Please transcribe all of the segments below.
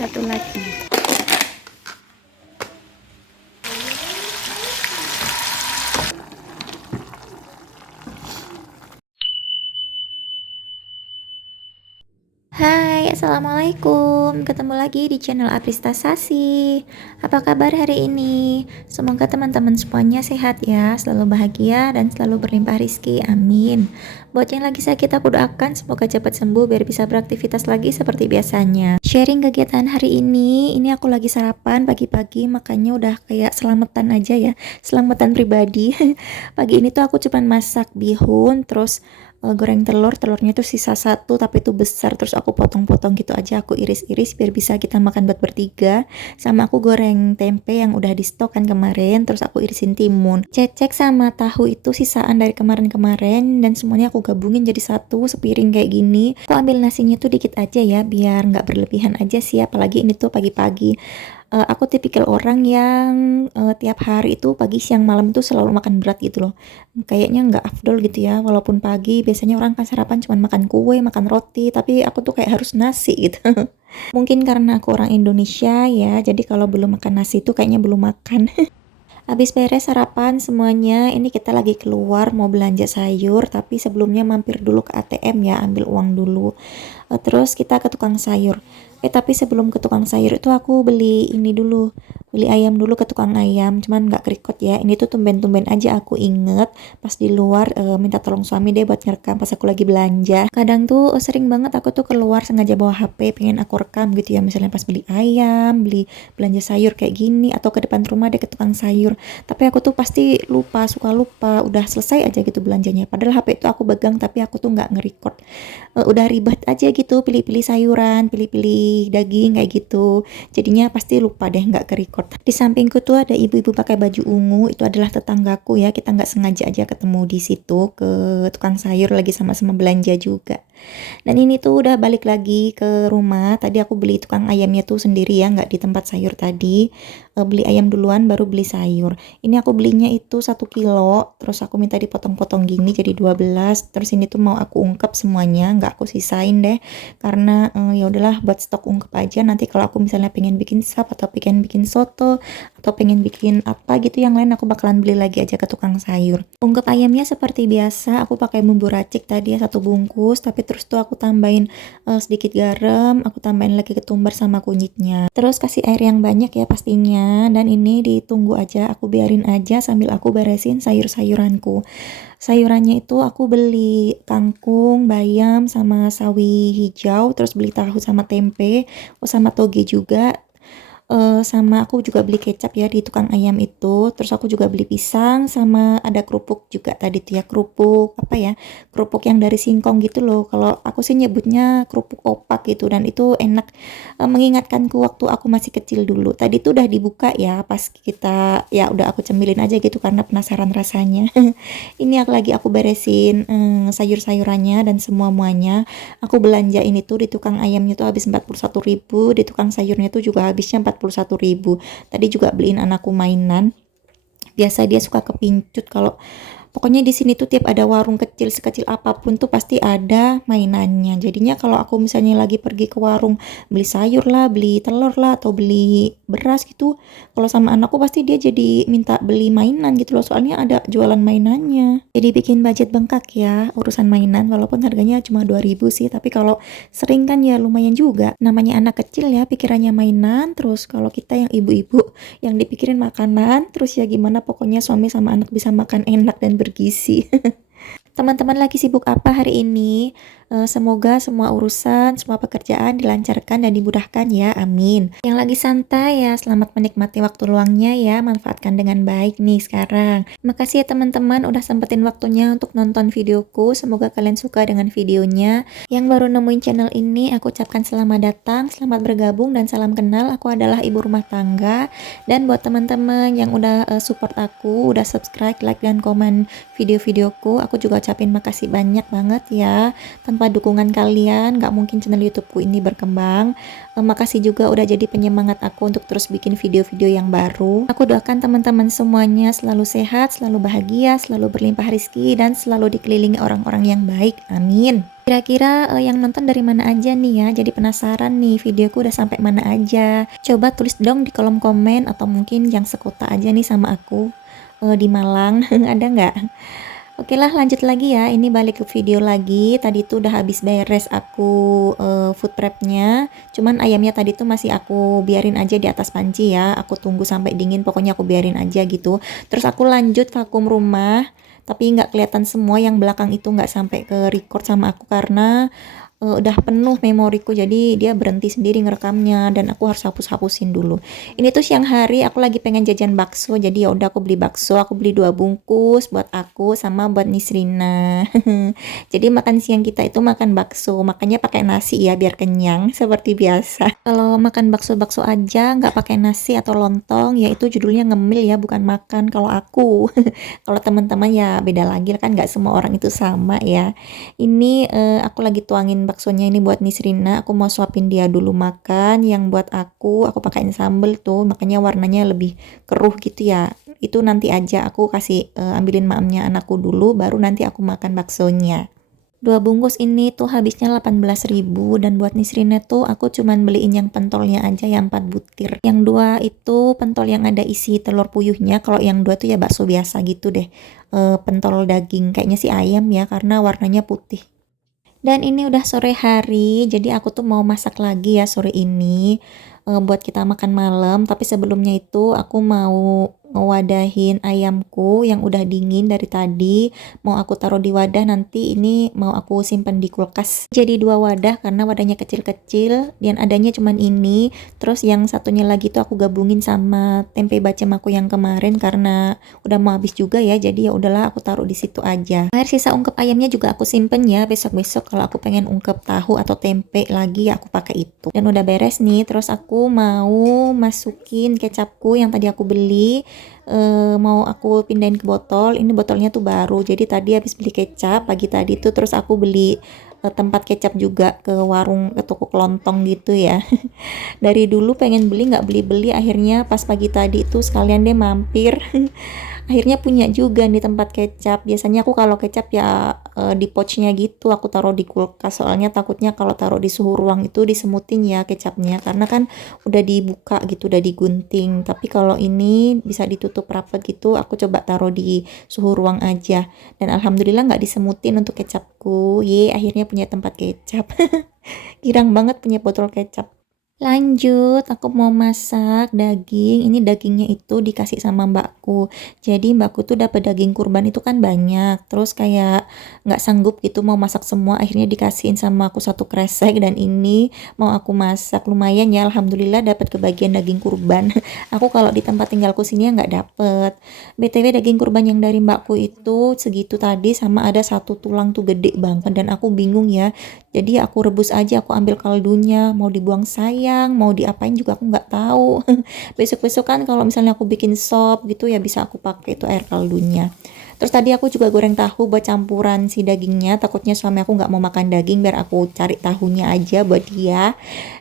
satu lagi. Hai, assalamualaikum. Ketemu lagi di channel Aprista Sasi. Apa kabar hari ini? Semoga teman-teman semuanya sehat ya, selalu bahagia dan selalu berlimpah rizki. Amin. Buat yang lagi sakit, aku doakan semoga cepat sembuh biar bisa beraktivitas lagi seperti biasanya. Sharing kegiatan hari ini aku lagi sarapan pagi-pagi, makanya udah kayak selamatan aja ya, selamatan pribadi. Pagi ini tuh aku cuman masak bihun, terus goreng telurnya tuh sisa satu tapi itu besar, terus aku potong-potong gitu aja, aku iris-iris biar bisa kita makan buat bertiga. Sama aku goreng tempe yang udah di stok kan kemarin, terus aku irisin timun, cecek sama tahu itu sisaan dari kemarin-kemarin, dan semuanya aku gabungin jadi satu sepiring kayak gini. Aku ambil nasinya tuh dikit aja ya biar nggak berlebihan aja sih, apalagi ini tuh pagi-pagi. Aku tipikal orang yang tiap hari itu pagi siang malam itu selalu makan berat gitu loh. Kayaknya nggak afdol gitu ya, walaupun pagi biasanya orang kan sarapan cuma makan kue, makan roti, tapi aku tuh kayak harus nasi gitu. Mungkin karena aku orang Indonesia ya, jadi kalau belum makan nasi itu kayaknya belum makan. Habis beres sarapan semuanya, ini kita lagi keluar mau belanja sayur, tapi sebelumnya mampir dulu ke ATM ya, ambil uang dulu. Terus kita ke tukang sayur. Tapi sebelum ke tukang sayur itu aku beli ini dulu, beli ayam dulu ke tukang ayam, cuman nggak kerikot ya. Ini tuh tumben-tumben aja aku inget pas di luar, minta tolong suami deh buat ngerekam pas aku lagi belanja. Kadang tuh sering banget aku tuh keluar sengaja bawa HP pengen aku rekam gitu ya, misalnya pas beli ayam, beli belanja sayur kayak gini, atau ke depan rumah deh ke tukang sayur. Tapi aku tuh pasti lupa, suka lupa, udah selesai aja gitu belanjanya. Padahal HP itu aku pegang tapi aku tuh nggak ngerekord. Udah ribet aja gitu, pilih-pilih sayuran, pilih-pilih daging kayak gitu. Jadinya pasti lupa deh nggak ke-record. Di sampingku tuh ada ibu-ibu pakai baju ungu, itu adalah tetanggaku ya. Kita nggak sengaja aja ketemu di situ ke tukang sayur lagi sama-sama belanja juga. Dan ini tuh udah balik lagi ke rumah. Tadi aku beli tukang ayamnya tuh sendiri ya, nggak di tempat sayur tadi. Beli ayam duluan baru beli sayur. Ini aku belinya itu 1 kilo, terus aku minta dipotong-potong gini jadi 12. Terus ini tuh mau aku ungkep semuanya, nggak aku sisain deh. Karena ya udahlah buat stok ungkep aja, nanti kalau aku misalnya pengen bikin sap atau pengen bikin soto atau pengen bikin apa gitu yang lain, aku bakalan beli lagi aja ke tukang sayur. Ungkep ayamnya seperti biasa, aku pakai bumbu racik tadi ya 1 bungkus, tapi terus tuh aku tambahin sedikit garam, aku tambahin lagi ketumbar sama kunyitnya. Terus kasih air yang banyak ya pastinya, dan ini ditunggu aja, aku biarin aja sambil aku beresin sayur-sayuranku. Sayurannya itu aku beli kangkung, bayam, sama sawi hijau, terus beli tahu sama tempe, sama toge juga. Sama aku juga beli kecap ya di tukang ayam itu, terus aku juga beli pisang, sama ada kerupuk juga tadi tuh ya, kerupuk apa ya, kerupuk yang dari singkong gitu loh, kalau aku sih nyebutnya kerupuk opak gitu, dan itu enak, mengingatkanku waktu aku masih kecil dulu. Tadi tuh udah dibuka ya pas kita, ya udah aku cemilin aja gitu karena penasaran rasanya. Ini aku beresin sayur-sayurannya dan semua-muanya. Aku belanja ini tuh di tukang ayamnya tuh habis 41.000, di tukang sayurnya tuh juga habisnya 41.000. Tadi juga beliin anakku mainan. Biasa dia suka kepincut kalau pokoknya di sini tuh tiap ada warung kecil sekecil apapun tuh pasti ada mainannya. Jadinya kalau aku misalnya lagi pergi ke warung beli sayur lah, beli telur lah, atau beli beras gitu, kalau sama anakku pasti dia jadi minta beli mainan gitu loh, soalnya ada jualan mainannya. Jadi bikin budget bengkak ya urusan mainan, walaupun harganya cuma 2.000 sih, tapi kalau sering kan ya lumayan juga. Namanya anak kecil ya pikirannya mainan, terus kalau kita yang ibu-ibu yang dipikirin makanan, terus ya gimana pokoknya suami sama anak bisa makan enak dan bergizi. Teman-teman lagi sibuk apa hari ini? Semoga semua urusan, semua pekerjaan dilancarkan dan dimudahkan ya, amin. Yang lagi santai ya, selamat menikmati waktu luangnya ya, manfaatkan dengan baik nih sekarang. Makasih ya teman-teman udah sempetin waktunya untuk nonton videoku, semoga kalian suka dengan videonya. Yang baru nemuin channel ini, aku ucapkan selamat datang, selamat bergabung, dan salam kenal. Aku adalah ibu rumah tangga. Dan buat teman-teman yang udah support aku, udah subscribe, like, dan komen video-videoku, aku juga ucapin makasih banyak banget ya. Tanpa dukungan kalian, nggak mungkin channel YouTubeku ini berkembang. Makasih juga udah jadi penyemangat aku untuk terus bikin video-video yang baru. Aku doakan teman-teman semuanya selalu sehat, selalu bahagia, selalu berlimpah rezeki, dan selalu dikelilingi orang-orang yang baik. Amin. Kira-kira yang nonton dari mana aja nih ya? Jadi penasaran nih videoku udah sampai mana aja. Coba tulis dong di kolom komen atau mungkin yang sekota aja nih sama aku di Malang. Ada nggak? Oke lah, lanjut lagi ya. Ini balik ke video lagi. Tadi tuh udah habis beres aku food prepnya. Cuman ayamnya tadi tuh masih aku biarin aja di atas panci ya. Aku tunggu sampai dingin. Pokoknya aku biarin aja gitu. Terus aku lanjut vakum rumah. Tapi nggak kelihatan semua, yang belakang itu nggak sampai ke record sama aku karena udah penuh memoriku, jadi dia berhenti sendiri ngerekamnya dan aku harus hapus-hapusin dulu. Ini tuh siang hari aku lagi pengen jajan bakso, jadi ya udah aku beli bakso, aku beli 2 bungkus buat aku sama buat Nisrina. Jadi makan siang kita itu makan bakso, makanya pakai nasi ya biar kenyang seperti biasa. Kalau makan bakso-bakso aja nggak pakai nasi atau lontong, ya itu judulnya ngemil ya, bukan makan kalau aku. Kalau teman-teman ya beda lagi kan, nggak semua orang itu sama ya. Ini aku lagi tuangin baksonya ini buat Nisrina. Aku mau suapin dia dulu makan. Yang buat aku pakaiin sambel tuh, makanya warnanya lebih keruh gitu ya. Itu nanti aja aku kasih ambilin maamnya anakku dulu, baru nanti aku makan baksonya. 2 bungkus ini tuh habisnya 18.000, dan buat Nisrina tuh aku cuman beliin yang pentolnya aja ya, 4 butir. Yang 2 itu pentol yang ada isi telur puyuhnya, kalau yang 2 tuh ya bakso biasa gitu deh. Pentol daging, kayaknya sih ayam ya karena warnanya putih. Dan ini udah sore hari, jadi aku tuh mau masak lagi ya sore ini buat kita makan malam. Tapi sebelumnya itu aku mau ngewadahin ayamku yang udah dingin dari tadi. Mau aku taruh di wadah, nanti ini mau aku simpan di kulkas. Jadi 2 wadah karena wadahnya kecil-kecil dan adanya cuman ini. Terus yang satunya lagi tuh aku gabungin sama tempe bacem aku yang kemarin karena udah mau habis juga ya. Jadi ya udahlah aku taruh di situ aja. Air sisa ungkep ayamnya juga aku simpen ya, besok-besok kalau aku pengen ungkep tahu atau tempe lagi ya aku pakai itu. Dan udah beres nih, terus aku mau masukin kecapku yang tadi aku beli. Mau aku pindahin ke botol. Ini botolnya tuh baru, jadi tadi habis beli kecap pagi tadi tuh, terus aku beli tempat kecap juga ke warung, ke toko kelontong gitu ya. Dari dulu pengen beli nggak beli-beli, akhirnya pas pagi tadi tuh sekalian deh mampir. Akhirnya punya juga nih tempat kecap. Biasanya aku kalau kecap ya di pouchnya gitu aku taruh di kulkas, soalnya takutnya kalau taruh di suhu ruang itu disemutin ya kecapnya, karena kan udah dibuka gitu, udah digunting. Tapi kalau ini bisa ditutup rapat gitu, aku coba taruh di suhu ruang aja, dan alhamdulillah nggak disemutin untuk kecapku. Akhirnya punya tempat kecap. Girang banget punya botol kecap. Lanjut, aku mau masak daging. Ini dagingnya itu dikasih sama mbakku. Jadi mbakku tuh dapat daging kurban itu kan banyak. Terus kayak nggak sanggup gitu mau masak semua. Akhirnya dikasihin sama aku 1 kresek, dan ini mau aku masak. Lumayan ya, alhamdulillah dapat kebagian daging kurban. Aku kalau di tempat tinggalku sini ya nggak dapet. BTW daging kurban yang dari mbakku itu segitu tadi, sama ada 1 tulang tuh gede banget, dan aku bingung ya. Jadi aku rebus aja, aku ambil kaldunya, mau dibuang sayang, mau diapain juga aku nggak tahu. Besok-besok kan kalau misalnya aku bikin sop gitu ya bisa aku pakai itu air kaldunya. Terus tadi aku juga goreng tahu buat campuran si dagingnya, takutnya suami aku nggak mau makan daging, biar aku cari tahunya aja buat dia.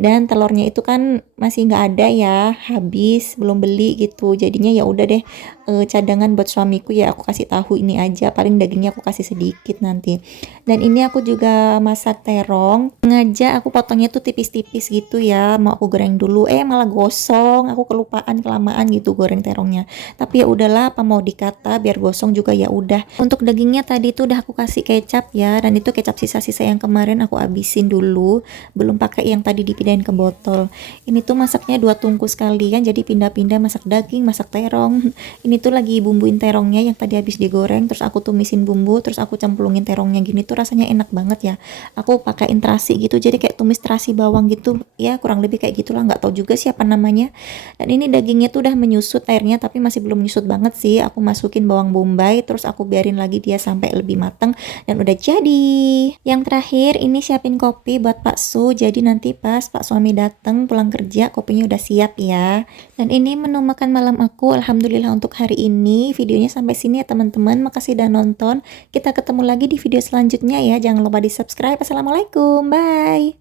Dan telurnya itu kan masih nggak ada ya, habis, belum beli gitu, jadinya ya udah deh cadangan buat suamiku ya, aku kasih tahu ini aja, paling dagingnya aku kasih sedikit nanti. Dan ini aku juga masak terong, sengaja aku potongnya tuh tipis-tipis gitu ya, mau aku goreng dulu malah gosong, aku kelupaan kelamaan gitu goreng terongnya. Tapi ya udahlah, apa mau dikata, biar gosong juga ya udah. Untuk dagingnya tadi tuh udah aku kasih kecap ya, dan itu kecap sisa-sisa yang kemarin aku habisin dulu, belum pakai yang tadi dipindahin ke botol. Ini tuh masaknya 2 tungku sekalian, jadi pindah-pindah masak daging, masak terong. Ini tuh lagi bumbuin terongnya yang tadi habis digoreng, terus aku tumisin bumbu, terus aku cemplungin terongnya gini tuh rasanya enak banget ya. Aku pakaiin terasi gitu, jadi kayak tumis terasi bawang gitu ya, kurang lebih kayak gitulah, nggak tahu juga siapa namanya. Dan ini dagingnya tuh udah menyusut airnya, tapi masih belum menyusut banget sih. Aku masukin bawang bombay, terus aku biarin lagi dia sampai lebih matang, dan udah jadi. Yang terakhir ini siapin kopi buat Pak Su, jadi nanti pas Pak suami dateng pulang kerja kopinya udah siap ya. Dan ini menu makan malam aku, alhamdulillah untuk hari ini. Videonya sampai sini ya teman-teman, makasih udah nonton. Kita ketemu lagi di video selanjutnya ya, jangan lupa di subscribe. Assalamualaikum, bye.